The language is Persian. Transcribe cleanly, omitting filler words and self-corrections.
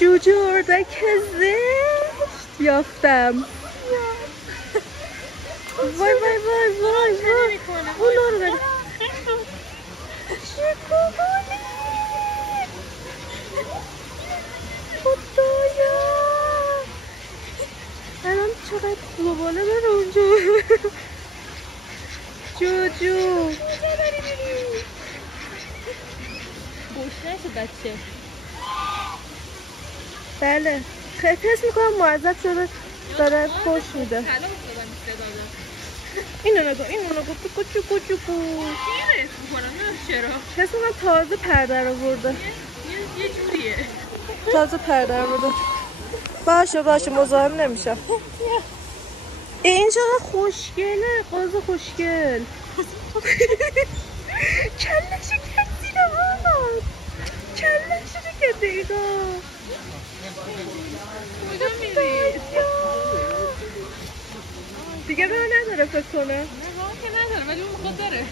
جوجه اردک زشت یافتم. وای وای وای وای وای اونا رو بده. چه کوبالی خدایا الان چقدر کوباله داره اونجا. جوجو گشنه بچه. بله خیلی حس میکنم معذب شده داره خوش میده. اینو نگو کوچو کوچو کو. چی حس میکنم چرا؟ حس میکنم تازه پرده رو برده. یه جوریه. تازه پرده رو برده. باشه مزاحم نمیشم. این چقدر خوشگله قاز خوشگل. کلش کسی رو بود. کلش رو که دیگه کجا میری؟ دیگه راه نداره فکر کنم. نه راه که نداره ولی اون میخواد داره.